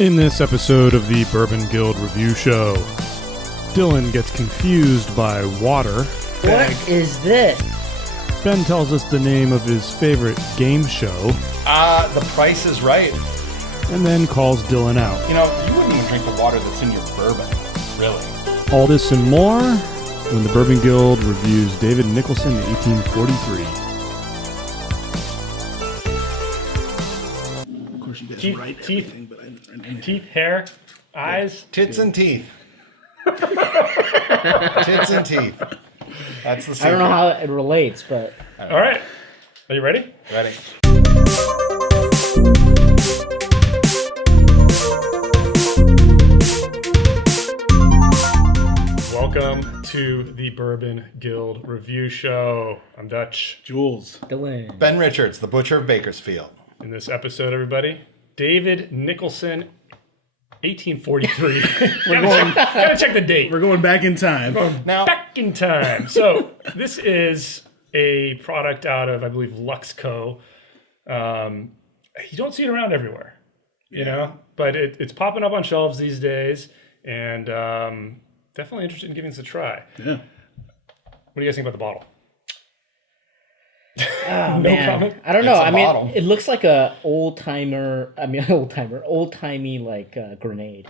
In this episode of the Bourbon Guild Review Show, Dylan gets confused by water. What is this? Ben tells us the name of his favorite game show. The Price is Right. And then calls Dylan out. You know, you wouldn't even drink the water that's in your bourbon, really. All this and more when the Bourbon Guild reviews David Nicholson 1843. Of course, you guys Teeth, write teeth, everything, but I teeth, hair, eyes. Tits and teeth. Tits and teeth. That's the secret. I don't know how it relates, but... All right. Are you ready? Ready? Welcome to the Bourbon Guild Review Show. I'm Dutch. Jules. Dylan. Ben Richards, the Butcher of Bakersfield. In this episode, everybody, David Nicholson, 1843. Gotta check the date. We're going back in time. Now, Back in time. So this is a product out of, I believe, Luxco. You don't see it around everywhere, you know, but it's popping up on shelves these days, and definitely interested in giving this a try. Yeah. What do you guys think about the bottle? Oh, No man. comment? I don't know. It's a I mean, bottle. it looks like a old-timey like grenade.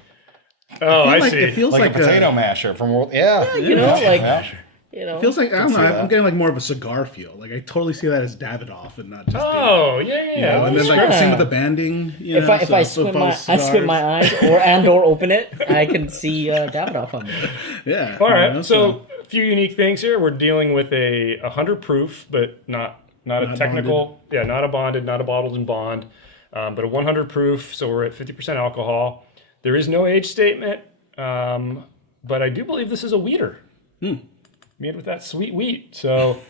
Oh, I Like, see. it feels like like a potato masher from World... Yeah. You know, like, Yeah. you know. It feels like, I don't know, see I'm that. getting like more of a cigar feel. Like, I totally see that as Davidoff and not just... Oh, yeah. you know, and then like yeah. same with the banding. You if know, I so squint both I squint my cigars. eyes or open it, I can see Davidoff on there. Yeah. All you right. know, So a few unique things here. We're dealing with a 100 proof, but not a technical. Yeah, not a bonded, not a bottled in bond, but a 100 proof. So we're at 50% alcohol. There is no age statement, but I do believe this is a wheater. Made with that sweet wheat. So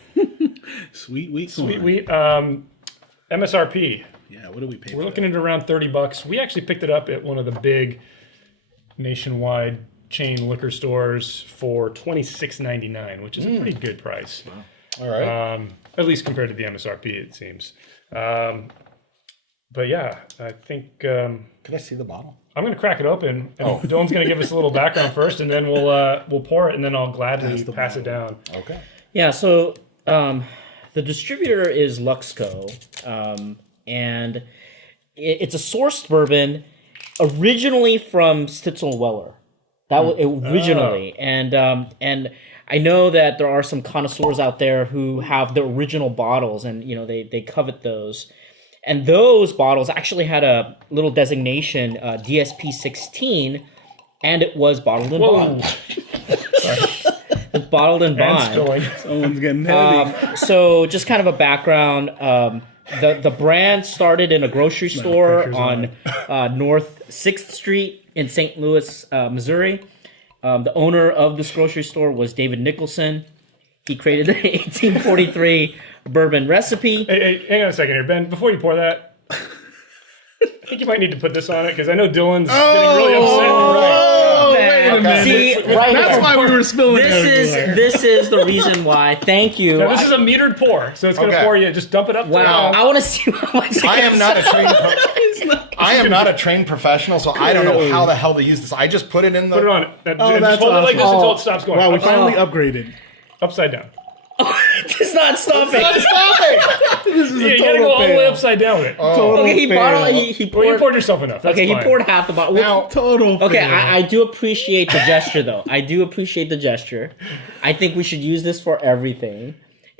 Sweet wheat sweet corn. wheat. MSRP. Yeah, what do we pay We're for looking at around $30. We actually picked it up at one of the big nationwide chain liquor stores for $26.99, which is a pretty good price. All right. At least compared to the MSRP, it seems. But yeah, I think Can I see the bottle? I'm going to crack it open. And Dylan's going to give us a little background first, and then we'll pour it, and then I'll gladly pass it down. Okay. Yeah, so the distributor is Luxco, and it's a sourced bourbon originally from Stitzel-Weller. That was originally, and I know that there are some connoisseurs out there who have the original bottles, and you know they covet those. And those bottles actually had a little designation, DSP 16, and it was bottled in bond. It's bottled in And bond. spilling. Someone's getting heavy. So just kind of a background. The brand started in a grocery store pictures on North 6th Street in St. Louis, Missouri. The owner of this grocery store was David Nicholson. He created the 1843 bourbon recipe. Hey, hang on a second here, Ben. Before you pour that, I think you might need to put this on it, because I know Dylan's getting really upset. Oh, wait a minute. See, right That's here. why we were spilling everywhere. This is the reason why. Thank you. Now, this is a metered pour, so it's going to Okay. pour you. Just dump it up. Wow, I want to see how much. I am not a trained professional, so I don't know how the hell to use this. I just put it in the... Put it on. Oh, Just that's hold it like this awesome. until it stops going. Wow, we finally upgraded. Upside down. It's not stopping. Stop it! This is Yeah, a you gotta total go all the way fail. upside down with it. Okay, he fail. Well, you poured yourself enough. That's Okay, he fine. poured half the bottle. Now, Total Okay, fail. I do appreciate the gesture, though. I do appreciate the gesture. I think we should use this for everything.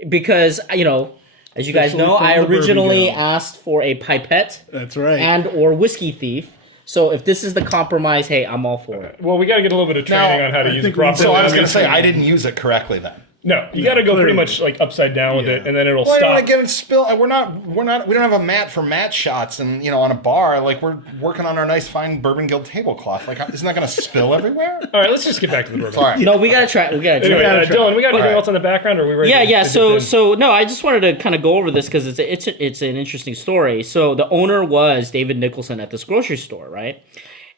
Because, you know, as you guys know, Especially I from the Bourbon originally Guild. asked for a pipette That's right. and or whiskey thief. So if this is the compromise, hey, I'm all for it. Well, we got to get a little bit of training Now, on how to I use it think we- properly. so I was going to say, I didn't use it correctly then. No, you got to go pretty clearly. much like upside down with it, Yeah. and then it'll Well, I don't stop. want to get it spill. We don't have a mat for mat shots, and on a bar, like we're working on our nice fine Bourbon Guild tablecloth. Like, isn't that going to spill everywhere? All right, let's just get back to the bourbon. All right. No, we gotta try. We gotta try. Anyway, Dylan, we got anything All right. else on the background, or are we ready? Yeah. to So, dip in? no, I just wanted to kind of go over this because it's an interesting story. So the owner was David Nicholson at this grocery store, right?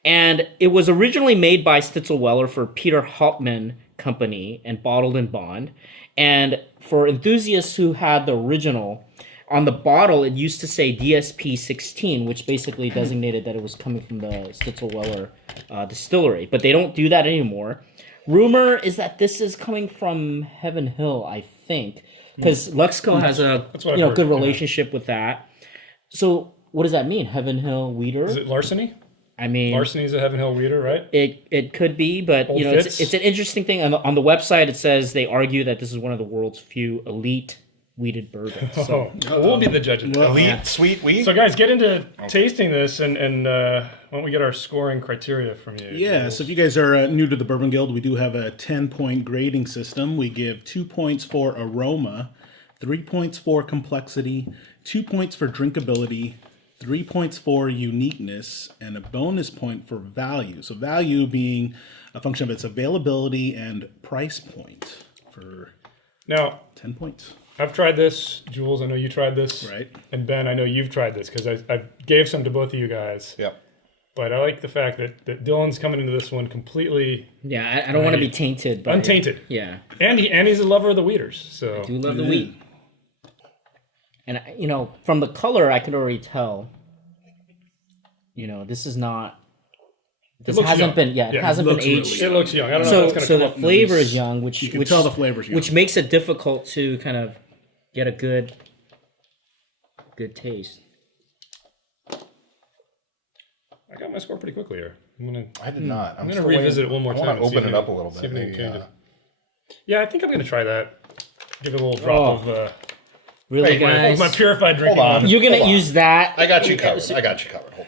And it was originally made by Stitzel-Weller for Peter Hauptmann Company and bottled in bond. And for enthusiasts who had the original, on the bottle, it used to say DSP 16, which basically designated that it was coming from the Stitzel-Weller distillery. But they don't do that anymore. Rumor is that this is coming from Heaven Hill, I think, because Luxco has a good relationship with that. So what does that mean? Heaven Hill Weeder? Is it larceny? I mean, larceny is a Heaven Hill Weeder, right? It could be, but Old it's an interesting thing. On the website, it says they argue that this is one of the world's few elite weeded bourbons. So We'll be the judges. Elite sweet wheat. So guys, get into tasting this, and why don't we get our scoring criteria from you? Yeah, so if you guys are new to the Bourbon Guild, we do have a 10-point grading system. We give 2 points for aroma, 3 points for complexity, 2 points for drinkability, 3 points for uniqueness, and a bonus point for value. So value being a function of its availability and price point for Now, 10 points. I've tried this. Jules, I know you tried this. Right. And Ben, I know you've tried this because I gave some to both of you guys. Yep. But I like the fact that Dylan's coming into this one completely yeah, I don't want to be tainted. By untainted. Yeah. And he's a lover of the weeders. So I do love the wheat. And, from the color, I could already tell, this is not... This looks hasn't young. been, it hasn't been looks really aged. it looks young. I don't know if that's So going to the come up. flavor is young, which You can tell the flavor's young. which makes it difficult to kind of get a good taste. I got my score pretty quickly here. I did not. I'm going to revisit it one more time. I want to and see open if it I up a can- little see bit. if I can Maybe, change it. Yeah, I think I'm going to try that. Give it a little drop of Really, Wait, guys? my purified drinking. Hold on. You're going Hold to on. use that? I got you covered. Hold on.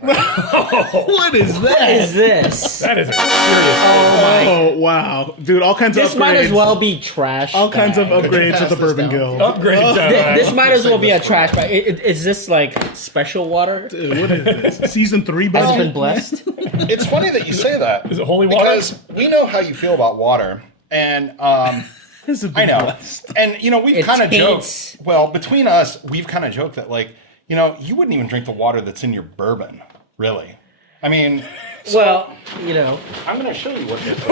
What is that? What is this? That is a serious. Oh, wow. Dude, all kinds of upgrades. This might as well be trash. All kinds of bag. upgrades pass at the this Bourbon down? Guild. Upgrade time. This might as well be a trash bag. Is this like special water? Dude, what is this? Season 3 Has it budget? been blessed? It's funny that you say that. Is it holy water? Because we know how you feel about water. And This has I been know. blessed. And, we've It kind of taints- joked. Well, between us, we've kind of joked that, you wouldn't even drink the water that's in your bourbon, really. I mean, Well, I'm going to show you what this is.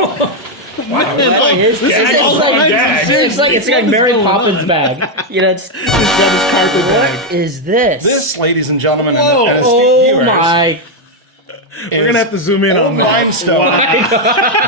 here's this Gags is on like, gags. it's like Mary Poppins bag. It's Debbie's carpet bag. What is this? This, ladies and gentlemen, Whoa. and esteemed Oh viewers, my! We're gonna have to zoom in on old that. limestone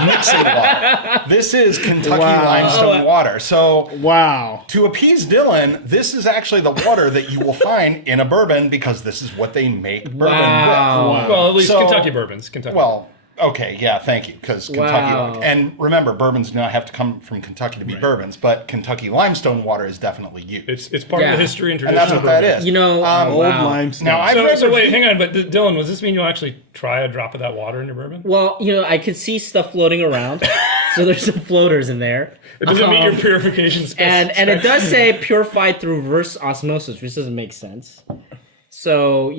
mixing water. This is Kentucky limestone water. So, Wow. to appease Dylan, this is actually the water that you will find in a bourbon because this is what they make bourbon Wow. with. Well, at least So- Kentucky bourbons. Kentucky. Well, okay, yeah, thank you, because Kentucky. Wow. And remember, bourbons do not have to come from Kentucky to be bourbons, but Kentucky limestone water is definitely used. it's part of Yeah. the history and And tradition. that's what of that bourbon. is. Old limestone. Now, I've read So wait, reviews- hang on. But Dylan, does this mean you'll actually try a drop of that water in your bourbon? Well, I could see stuff floating around, so there's some floaters in there. It doesn't meet your purification specs. And it does say purified through reverse osmosis, which doesn't make sense. So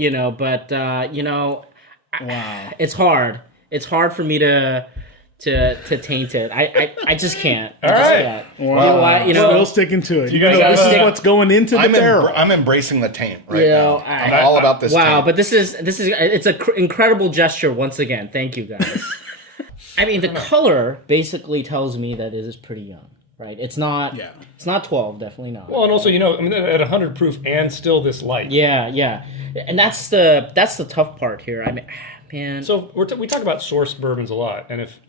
Wow. it's hard. It's hard for me to taint it. I just can't. All right. Can't. You know what? Still sticking to it. You guys know, have this is a- what's going into the barrel. I'm embracing the taint right You now. know, I'm all about this Wow, taint. but this is it's an incredible gesture once again. Thank you guys. I mean, the color basically tells me that it is pretty young, right? It's not. Yeah. It's not 12. Definitely not. Well, and also, at 100 proof and still this light. Yeah, and that's the tough part here. I mean, man. So we talk about sourced bourbons a lot, and if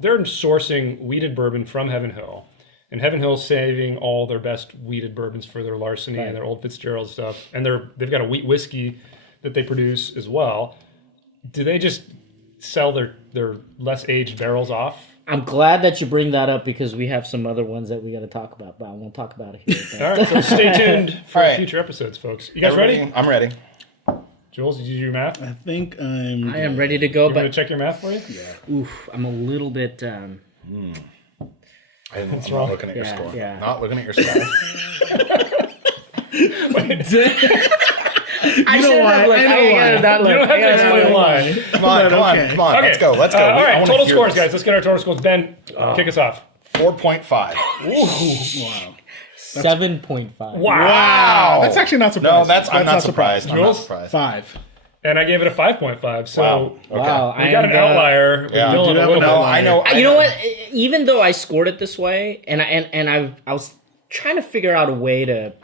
they're sourcing weeded bourbon from Heaven Hill, and Heaven Hill's saving all their best weeded bourbons for their larceny and their old Fitzgerald stuff, and they've got a wheat whiskey that they produce as well, do they just sell their less aged barrels off? I'm glad that you bring that up because we have some other ones that we got to talk about, but I won't talk about it here. All right, so stay tuned for All right. future episodes, folks. You guys ready? I'm ready. Jules, did you do your math? I think I'm. I am ready to go, I'm going but to check your math for you? oof, I'm a little bit. I'm not looking at your Yeah, score. yeah. Not looking at your score. I know why. I know why. You don't have to explain why. Come on, okay. come on. Okay. Let's go. All I right, wanna total hear scores, this. guys. Let's get our total scores. Ben, kick us off. 4.5. Wow. 7.5. Wow. That's actually not surprising. No, I'm not surprised. I'm not Jules? surprised. 5. And I gave it a 5.5. So Wow. Okay. Wow, we got an outlier. With Yeah. Dylan You a do have little an bit. No, I know. You know what? Even though I scored it this way, and I was trying to figure out a way to,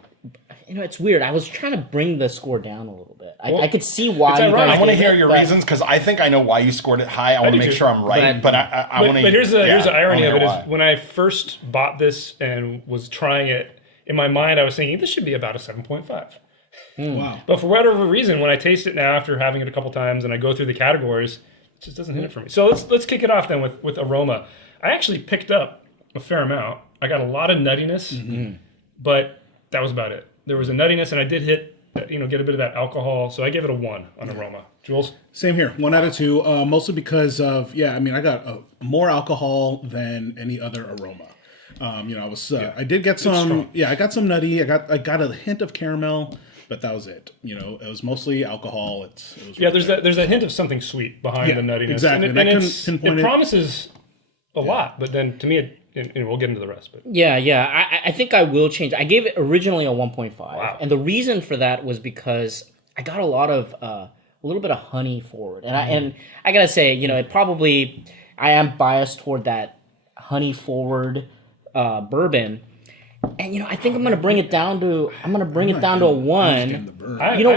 it's weird. I was trying to bring the score down a little bit. I could see why. it's You ironic. guys I want to did hear it, your but- reasons because I think I know why you scored it high. I want to do make too. sure I'm right, but I want to. But here's the irony of it why. is when I first bought this and was trying it, in my mind I was thinking this should be about a 7.5. Wow. But for whatever reason, when I taste it now after having it a couple times and I go through the categories, it just doesn't hit it for me. So let's kick it off then with aroma. I actually picked up a fair amount. I got a lot of nuttiness, but that was about it. There was a nuttiness, and I did hit, get a bit of that alcohol. So I gave it a 1 on aroma. Jules? Same here, 1 out of 2. Mostly because of I got more alcohol than any other aroma. I did get some. Yeah, I got some nutty. I got a hint of caramel, but that was it. It was mostly alcohol. It was there's a hint of something sweet behind the nuttiness. Exactly. And it promises a lot, but then to me, we'll get into the rest. But Yeah. I think I will change. I gave it originally a 1.5. Wow. And the reason for that was because I got a little bit of honey forward. And I gotta say, it probably, I am biased toward that honey forward bourbon. And I think I'm gonna bring it down to a 1.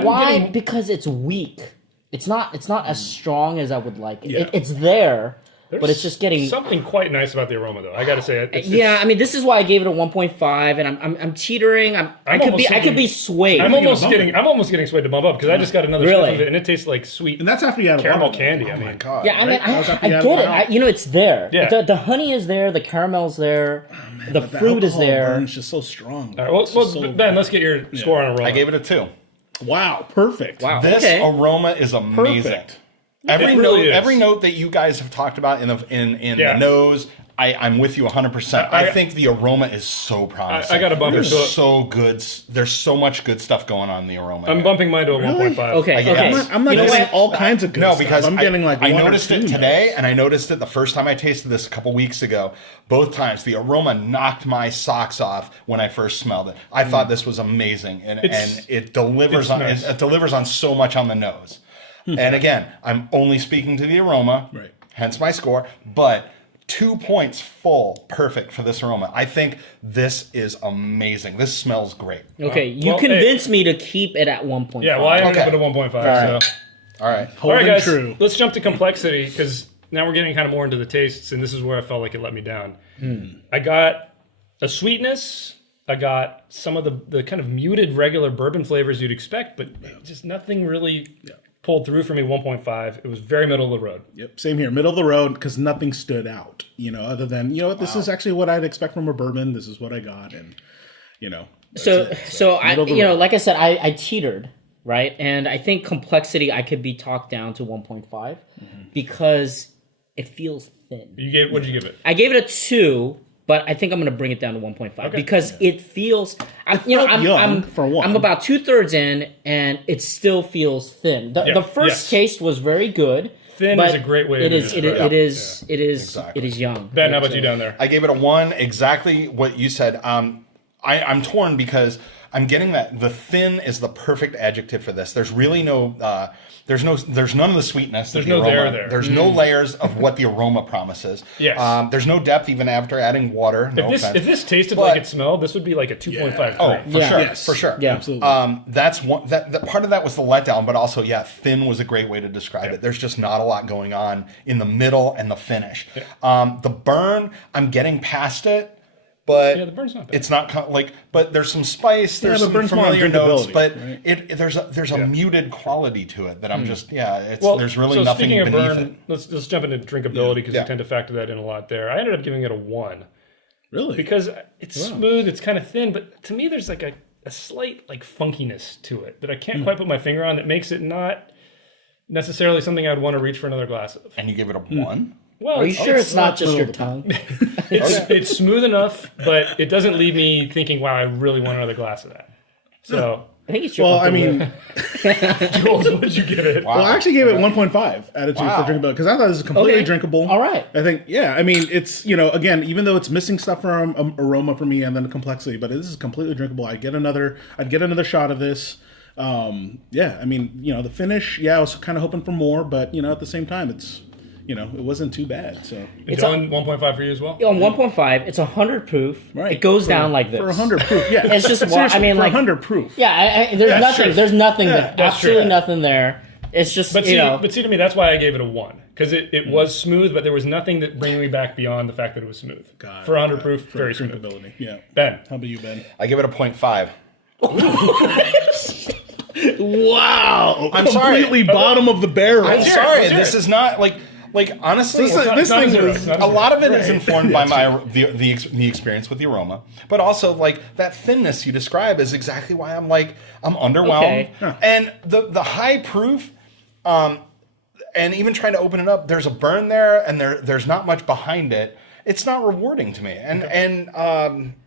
Why? Because it's weak. It's not as strong as I would like. It's there. But it's just getting something quite nice about the aroma, though. I got to say, this is why I gave it a 1.5, and I'm teetering. I could be swayed. I'm almost getting swayed to bump up because I just got another sniff of it, and it tastes like sweet. And that's after you had caramel water. candy. Oh my god! Yeah, I mean, I get it. It's there. Yeah. The honey is there. The caramel's there. The fruit is there. It's just so strong. All right, Ben, let's get your score on aroma. I gave it a 2. Wow, perfect. Wow. This aroma is amazing. Perfect. Every note that you guys have talked about in the nose, I'm with you 100%. I think the aroma is so promising. I got to bump it. There's so good. There's so much good stuff going on in the aroma. I'm bumping mine to a 1.5. Okay. I'm not getting all kinds of good stuff. Because I'm getting like I one or noticed two it today, notes. and I noticed it the first time I tasted this a couple weeks ago. Both times, the aroma knocked my socks off when I first smelled it. I thought this was amazing, and it delivers on nice. it delivers on so much on the nose. And again, I'm only speaking to the aroma, Right. hence my score, but 2 points full, perfect for this aroma. I think this is amazing. This smells great. Okay, you convinced me to keep it at 1.5. Yeah, well, I ended up Okay. at a 1.5. right. So. All right. All right, guys, true. let's jump to complexity because now we're getting kind of more into the tastes, and this is where I felt like it let me down. I got a sweetness. I got some of the kind of muted regular bourbon flavors you'd expect, but just nothing really pulled through for me. 1.5. It was very middle of the road. Yep, same here. Middle of the road because nothing stood out, other than, this is actually what I'd expect from a bourbon. This is what I got. And, that's it. So I, middle of the road. like I said, I teetered, right? And I think complexity, I could be talked down to 1.5 because it feels thin. What did you give it? I gave it a 2, but I think I'm going to bring it down to 1.5 because it feels. young for one. I'm about 2/3 in, and it still feels thin. The first taste was very good. Thin but is a great way to describe it. It is Exactly. young. Ben, how about you down there? I gave it a 1, exactly what you said. I'm torn because I'm getting that the thin is the perfect adjective for this. There's really there's none of the sweetness. There's the no aroma. there. There's no layers of what the aroma promises. Yes. There's no depth even after adding water. No offense. If this tasted like it smelled, this would be like a 2.5. Oh, for Yeah. sure, Yes. for sure. Yeah. Absolutely. That's one. That part of that was the letdown, but also, thin was a great way to describe it. There's just not a lot going on in the middle and the finish. The burn, I'm getting past it, but the burn's not bad. it's not but there's some spice. There's the some burn's more on familiar notes, drinkability, but right? there's a muted quality to it that I'm just Well, there's really so nothing speaking of beneath burn, it. let's jump into drinkability because Yeah. we tend to factor that in a lot there. I ended up giving it a 1 Really? because it's smooth, it's kind of thin, but to me there's like a slight like funkiness to it that I can't quite put my finger on that makes it not necessarily something I'd want to reach for another glass of. And you give it a 1. Well, Are you sure it's not just your tongue? it's smooth enough, but it doesn't leave me thinking, wow, I really want another glass of that. So, I think it's your. Well, I mean, Jules, what did you give it? Wow. well, I actually gave it 1.5 out of 2 Wow. for drinkability because I thought this was completely Okay. drinkable. All right. I think, I mean, it's, again, even though it's missing stuff from aroma for me and then the complexity, but this is completely drinkable. I'd get another shot of this. I mean, the finish, I was kind of hoping for more, but, at the same time, it's, it wasn't too bad. So It's Dylan, 1.5 for you as well? on 1.5. It's 100 proof. right, It goes down like this. for 100 proof. Yeah, It's just seriously, I mean, for like 100 proof. Yeah, there's Yeah, nothing. sure. There's nothing. that's Absolutely true. nothing there. It's just But see, you know. but see, to me, that's why I gave it a 1. Because it was smooth, but there was nothing that bring me back beyond the fact that it was smooth. For 100 proof, For very smooth. drinkability. Yeah. Ben. How about you, Ben? I give it a 0.5. Wow! I'm sorry. Completely bottom of the barrel. I'm hear it, sorry. let's hear This it. is not like honestly. This- it's not- this not thing zero, was it's not a lot of it is Right. informed by the experience with the aroma, but also like that thinness you describe is exactly why I'm underwhelmed. Okay. And the high proof, and even trying to open it up, there's a burn there, and there's not much behind it. It's not rewarding to me, and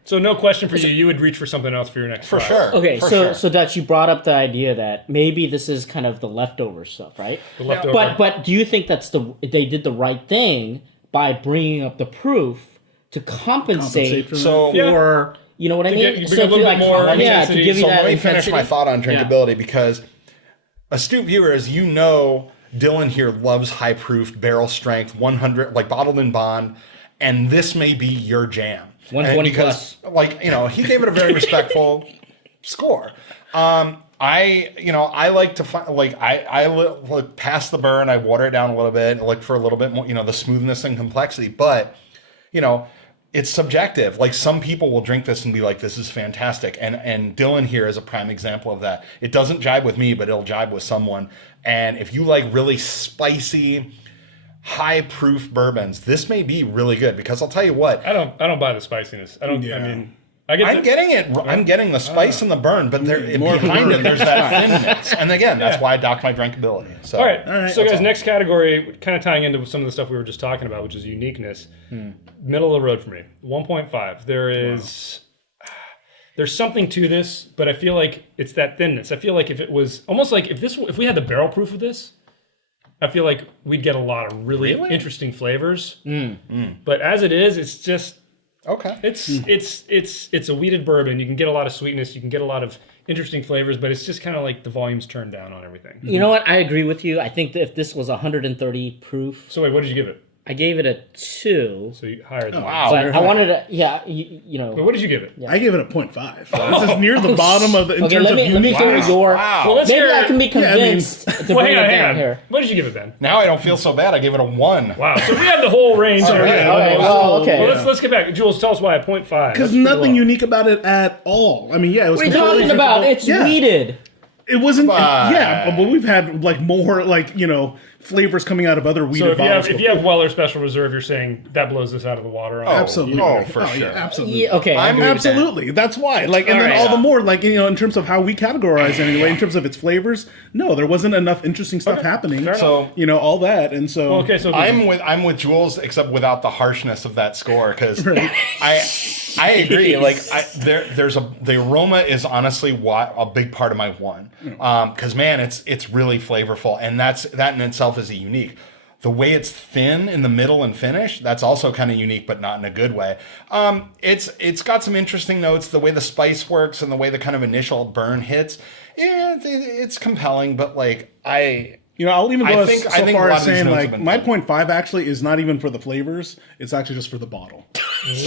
So no question for you. You would reach for something else for your next for glass. sure. Okay, for so sure. so Dutch, you brought up the idea that maybe this is kind of the leftover stuff, right? The leftover. But do you think they did the right thing by bringing up the proof to compensate for So- for you know what I mean? you bring a little bit more yeah, to intensity. give you So that let me finish intensity. my thought on Yeah. drinkability because astute viewers, Dylan here loves high proof, barrel strength, 100, like bottled in bond, and this may be your jam. 120 And because, he gave it a very respectful score. I like to find, I look past the burn, I water it down a little bit, look for a little bit more, the smoothness and complexity, but, it's subjective. Like some people will drink this and be like, this is fantastic. And Dylan here is a prime example of that. It doesn't jibe with me, but it'll jibe with someone. And if you like really spicy, high proof bourbons, this may be really good because I'll tell you what, I don't buy the spiciness. I don't. I mean, I'm getting it. I'm getting the spice and the burn, but behind it, there's that thinness. And again, that's why I docked my drinkability. So, All right. So, guys, all. next category, kind of tying into some of the stuff we were just talking about, which is uniqueness. Middle of the road for me. 1.5. There's something to this, but I feel like it's that thinness. I feel like if it was almost like if we had the barrel proof of this, I feel like we'd get a lot of really interesting flavors. But as it is, it's just. Okay. It's a wheated bourbon. You can get a lot of sweetness. You can get a lot of interesting flavors, but it's just kind of like the volume's turned down on everything. You know what? I agree with you. I think that if this was 130 proof, So wait, what did you give it? I gave it a 2. So you higher than Wow. But I wanted to, you know. But what did you give it? I gave it a 0.5. This is near the bottom of the. In Okay, terms let of me hear your. Wow. Well, let's Maybe hear. I can be convinced to Well, bring it hang down on. here. What did you give it, Ben? Now I don't feel so bad. I gave it a 1. Wow. So we have the whole range here. right, Yeah. all right, well, okay. Well, let's get back. Jules, tell us why a 0.5. Because nothing unique about it at all. I mean, yeah, it was. What are you completely talking about? drinkable. It's Yeah. weeded. It wasn't. But- Yeah, but we've had like more flavors coming out of other weeded So if bottles. you have Weller Special Reserve, you're saying that blows this out of the water. absolutely. Oh, for yeah, sure. absolutely. Yeah, okay, I I'm agree with that. Absolutely. That's why. And All then right. all the more, in terms of how we categorize it anyway, in terms of its flavors, no, there wasn't enough interesting stuff happening. Fair So all that. And so. Okay, so I'm with Jules, except without the harshness of that score, because I agree. The aroma is honestly a big part of my 1, because man, it's really flavorful, and that in itself is a unique. The way it's thin in the middle and finish, that's also kind of unique, but not in a good way. It's got some interesting notes. The way the spice works and the way the kind of initial burn hits, it's compelling. But I'll even go I think so a far lot as of these saying, notes have been my fun. 0.5 actually is not even for the flavors. It's actually just for the bottle.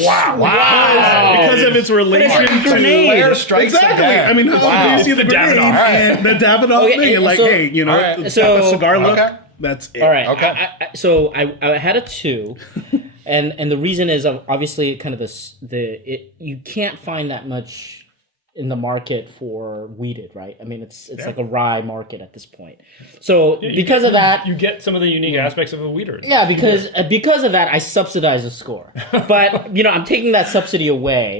wow. Because of its relation to... Flare strikes Exactly. again. I mean, how Wow. do you see the It's the grenade Davidoff. and the Davidoff Okay, thing? And so- hey, All right. it's So- got the cigar look. Okay. That's it. All right. Okay. So I had a 2, and the reason is obviously kind of you can't find that much in the market for weeded, right? I mean, it's like a rye market at this point. So because of that, you get some of the unique aspects of a weeder. yeah, because of that, I subsidize the score. But I'm taking that subsidy away.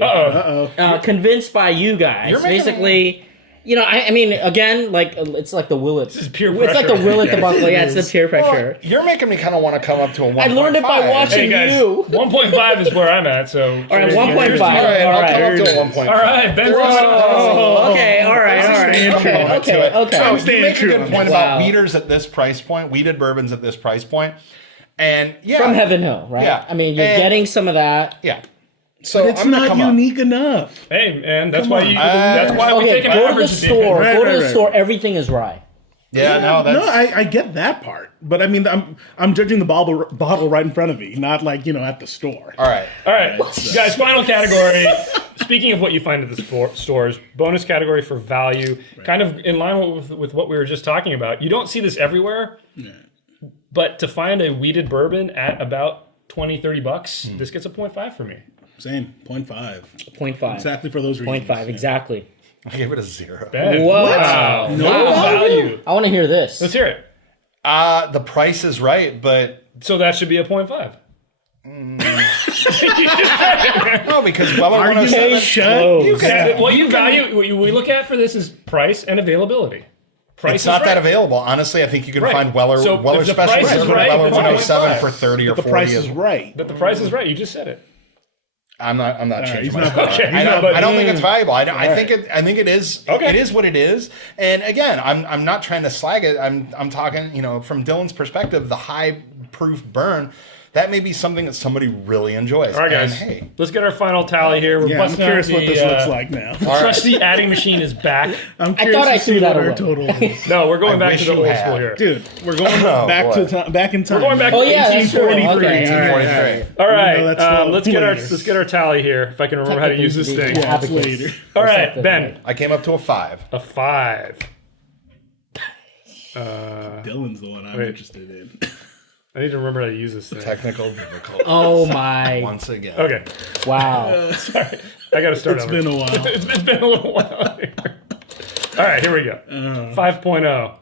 Convinced by you guys, You're making- basically. I mean, again, it's like the Willet. This is peer It's like the pressure. Willet debacle. Yeah, it's the peer pressure. You're making me kind of want to come up to a 1.5. I learned it by watching Hey guys, you. 1.5 is where I'm at. So All right, 1.5. All right, All I'll right. come up to a 1.5. All right, Ben. Oh, okay, all right. So Okay. you make a true. good point Wow. about weeders at this price point, weeded bourbons at this price point, and From Heaven Hill, right? Yeah. I mean, you're And- getting some of that. Yeah. So But it's I'm gonna not come up. unique enough. Hey, man, that's why on. that's why we Okay, take an go to the average. store. Right, Go to right, the right. store. Everything is rye. Yeah, no, that's... No, I get that part, but I mean, I'm judging the bottle right in front of me, not like at the store. All right. Guys, final category. Speaking of what you find at the stores, bonus category for value, kind of in line with what we were just talking about. You don't see this everywhere, but to find a wheated bourbon at about $20-$30, this gets a 0.5 for me. Same, 0.5. 0.5. Exactly for those reasons. 0.5, exactly. I gave it a 0. Ben. Wow. No value. I want to hear this. Let's hear it. The price is right, but... So that should be a 0.5. No, because Weller 107... You can, What you value, what we look at for this is price and availability. Price It's not is that right. available. Honestly, I think you can Right. find Weller So if the Special price is Reserve right, Weller it's 107 for 0.5. 30 or the 40. price is right. But the price is right. You just said it. I'm not changing he's my not- mind. Okay, I don't, but- I don't think it's valuable. I think it is. Okay. It is what it is. And again, I'm not trying to slag it. I'm talking, from Dylan's perspective, the high proof burn. That may be something that somebody really enjoys. All right, guys. And, hey, Let's get our final tally here. We're Yeah, I'm busting curious out what this looks like now. all right. Trusty adding machine is back. I'm curious thought I to see threw that what our away. total is. No, we're going I back to wish the you old had. school here. Dude, we're going Oh, back in time. We're going back Oh to yeah, that's true. 1843. Okay. 1843. All right, No, that's let's get our later. let's get our tally here. If I can remember how to use this thing. Yeah, it's Abacus. later. All right, something, Ben, right? I came up to a 5. a 5. Dylan's the one I'm Wait. interested in. I need to remember how to use this thing. Technical difficulty. Oh my! Once again. Okay, Wow. sorry, I got to start It's over. been a while. It's been a little while here. All right, here we go. 5.0.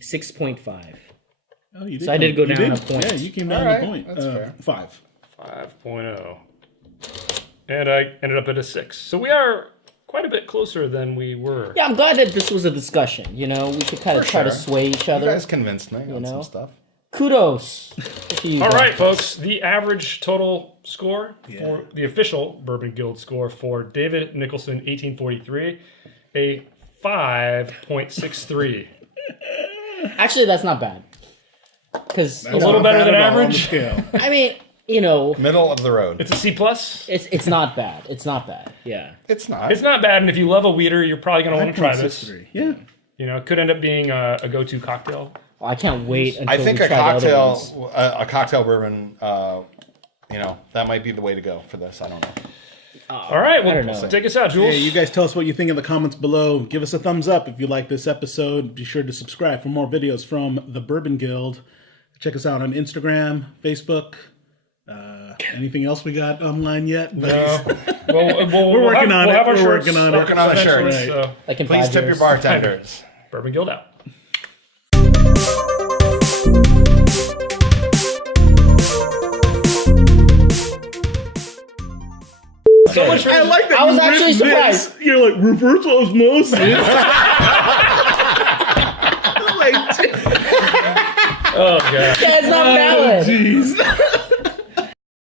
6.5. Oh, you did So I did go you down did. a point. Yeah, you came down All right, a point. that's fair. 5. 5.0. And I ended up at a 6. So we are quite a bit closer than we were. Yeah, I'm glad that this was a discussion. We could kind of try to sure. sway each You other. guys convinced me on know? some stuff. Kudos. to you All guys. right, folks. The average total score for the official Bourbon Guild score for David Nicholson, 1843, a 5.63. Actually, that's not bad. Because A little better than average. Scale. I mean, Middle of the road. It's a C plus. it's not bad. It's not bad. Yeah. It's not. It's not bad, and if you love a weeder, you're probably going to want to try this. 5.63. Yeah. It could end up being a go-to cocktail. I can't wait until I think we a try the other ones. cocktail bourbon, that might be the way to go for this. I don't know. All right, well, don't know. take us out, Jules. Yeah, you guys tell us what you think in the comments below. Give us a thumbs up if you like this episode. Be sure to subscribe for more videos from the Bourbon Guild. Check us out on Instagram, Facebook. Anything else we got online yet? No. We're working on it. We're working on it. Working on the shirts. Right. So, Like in Please 5 tip your years. bartenders. Bourbon Guild out. So much for I like that. I was you actually written this. surprised. You're like reverse osmosis. Like, Oh god. That's not valid. jeez.